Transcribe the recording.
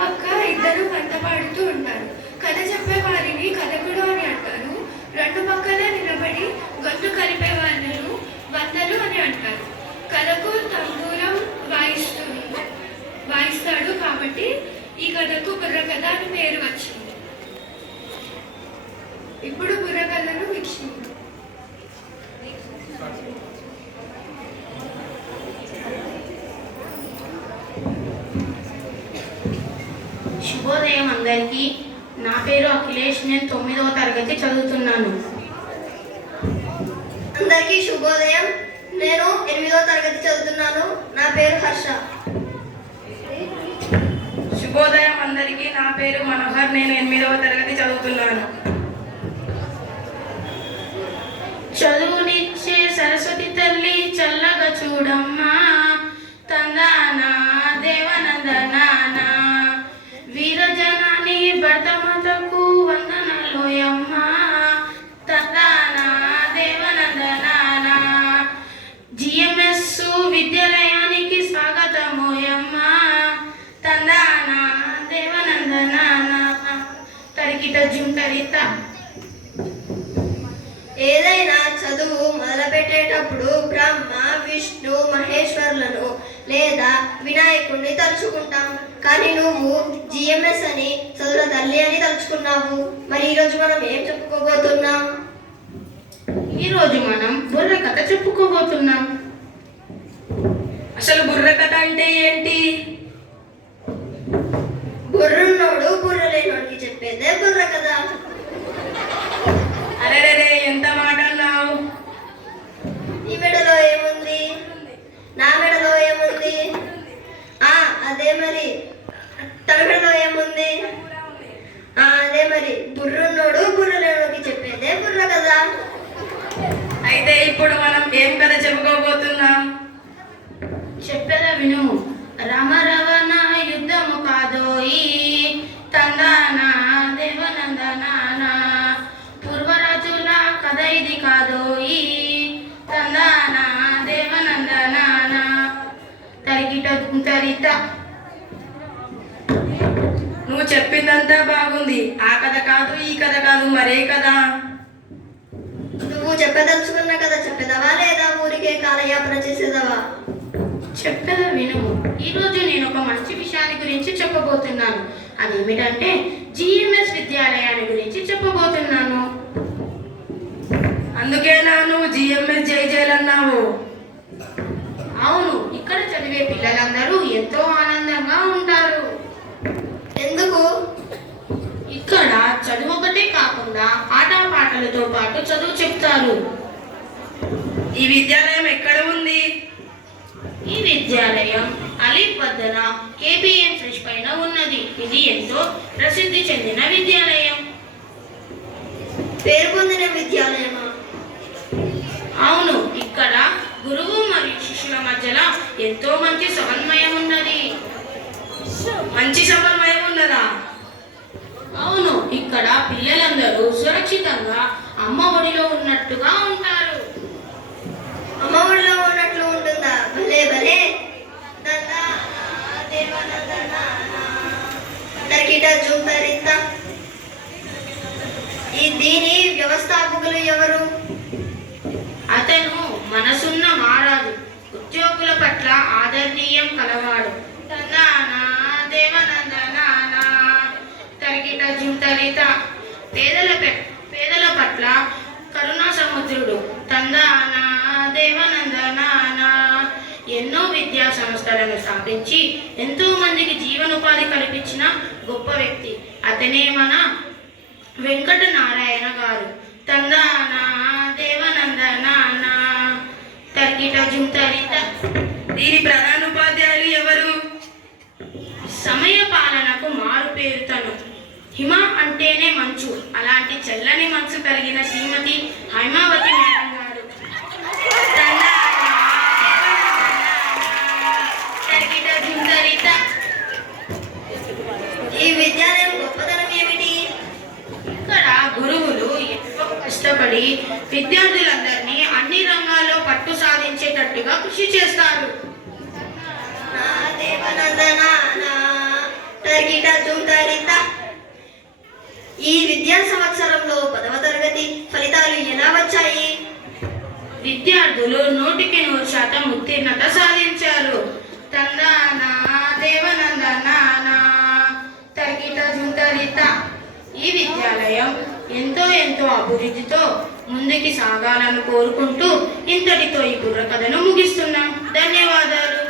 పక్క ఇద్దరు వంత పాడుతూ ఉంటారు. కథ చెప్పే వారిని కథకుడు అని అంటారు. రెండు పక్కల నిలబడి గొంతు కలిపే వాళ్ళను వందలు అని అంటారు. కథకు తంబూరం వాయిస్తాడు కాబట్టి ఈ కథకు బుర్రకథ అని పేరు వచ్చింది. ఇప్పుడు బుర్రకథను వీక్షించారు. శుభోదయం అందరికీ. నా పేరు అఖిలేష్. నేను 9వ తరగతి చదువుతున్నాను. అందరికీ శుభోదయం. నేను 8వ తరగతి చదువుతున్నాను. నా పేరు హర్ష. శుభోదయం అందరికీ. నా పేరు మనోహర్. నేను 8వ తరగతి చదువుతున్నాను. చదువునిచ్చే సరస్వతి తల్లి చల్లగా చూడమ్మా, తందానా దేవనందనానా, వీరజనాని భర్తమతకు వందనలోయమ్మా, తందానా దేవనందనానా, జిఎంఎస్ విద్యాలయానికి స్వాగతమోయమ్మా, తందానా దేవనందనానా, తరికిట జుంటరిత. ఏదైనా చదువు మొదలుపెట్టేటప్పుడు బ్రహ్మ, విష్ణు, మహేశ్వరులను లేదా వినాయకుడిని తలుచుకుంటాం. కానీ నువ్వు జిఎంఎస్ అని చదువుల తల్లి అని తలుచుకున్నావు. మరి ఈరోజు మనం ఏం చెప్పుకోబోతున్నాం? ఈరోజు మనం బుర్రకథ చెప్పుకోబోతున్నాం. అసలు బుర్రకథ అంటే ఏంటి? బుర్రున్నోడు బుర్ర లేనోడికి చెప్పేదే బుర్రకథ. అరే ఎంత మాట అన్నావు? ఈ మెడలో ఏముంది? నా మెడలో ఏముంది? అదే మరి. తన మెడలో ఏముంది? అదే మరి. బుర్రున్నోడు బుర్ర లేనోడికి చెప్పేదే బుర్ర కదా. అయితే ఇప్పుడు మనం ఏం కథ చెప్పుకోబోతున్నాం? చెప్పేదా విను. రమ రవణ యుద్ధము కాదోయి, తందానా దేవనందనానా, పూర్వరాజుల కథ ఇది కాదోయి, తందానా దేవనందనానా, తరిగిట తరిత. నువ్వు చెప్పిందంతా బాగుంది. ఆ కథ కాదు, ఈ కథ కాదు, మరే కదా? నువ్వు చెప్పదలుచుకున్న కథ చెప్పేదవా లేదా ఊరికే కాలయాపన చేసేదవా? చెప్పేదా విను. ఈరోజు నేను ఒక మంచి విషయాన్ని గురించి చెప్పబోతున్నాను. అదేమిటంటే జిఎంఎస్ విద్యాలయాన్ని గురించి చెప్పబోతున్నాను. అందుకేనా నువ్వు జిఎంఎస్ జైజైలన్నావు? అవును, ఇక్కడ చదివే పిల్లలందరూ ఎంతో ఆనందంగా ఉంటారు. ఎందుకు? ఇక్కడ చదువు ఒకటే కాకుండా ఆటపాటలతో పాటు చదువు చెప్తారు. ఈ విద్యాలయం ఎక్కడ ఉంది? ఈ విద్యాలయం అలీప్ వద్దన కేబిఎన్ ఫ్రెష్ పైన ఉన్నది. ఇది ఎంతో ప్రసిద్ధి చెందిన విద్యాలయం. పేరు పొందిన విద్యాలయమా? అవును, ఇక్కడ గురువు మరియు శిష్యుల మధ్యలో ఎంతో మంచి సమన్వయం ఉన్నది. మంచి సమన్వయం ఉన్నదా? అవును, ఇక్కడ పిల్లలందరూ సురక్షితంగా అమ్మ ఒడిలో ఉన్నట్టుగా ఉంటారు. అమ్మ ఒడిలో ఉన్నట్లు ఉంటుందా? భలే భలే. దీని వ్యవస్థాపకులు ఎవరు? అతను మనసున్న మహారాజు, ఉద్యోగుల పట్ల ఆదరణీయం కలవాడు. తందానా దేవనందనానా, తరిగిట జుంటరిత. పేదల పట్ల కరుణా సముద్రుడు. తందానా దేవనందనానా. ఎన్నో విద్యా సంస్థలను స్థాపించి ఎంతో మందికి జీవనోపాధి కల్పించిన గొప్ప వ్యక్తి. అతనే మన వెంకట నారాయణ గారు. తందానా దేవనందనానా, తరిగిట జుంటరిత. దీని ప్రధాన ఉపాధ్యాయులు ఎవరు? సమయ పాలనకు మారు పేరు తను. హిమ అంటేనే మంచు. అలాంటి చల్లని మనసు కలిగిన శ్రీమతి హైమావతి మేడం గారు. ఈ విద్యాలయం గొప్పతనం ఏమిటి? ఇక్కడ గురువులు ఎంతో కష్టపడి విద్యార్థులందరినీ అన్ని రంగాల్లో పట్టు సాధించేటట్టుగా కృషి చేస్తారు. నా దేవనందనానా, తరిగిట తరిగిట జూతరిత. ఈ విద్యా సంవత్సరంలో 10వ తరగతి ఫలితాలు ఎలా వచ్చాయి? విద్యార్థులు 100% ఉత్తీర్ణత సాధించారు. తందానా దేవనందనానా తరిగిట జుంతరిత. ఈ విద్యాలయం ఎంతో అభివృద్ధితో ముందుకు సాగాలని కోరుకుంటూ ఇంతటితో ఈ బుర్రకథను ముగిస్తున్నాం. ధన్యవాదాలు.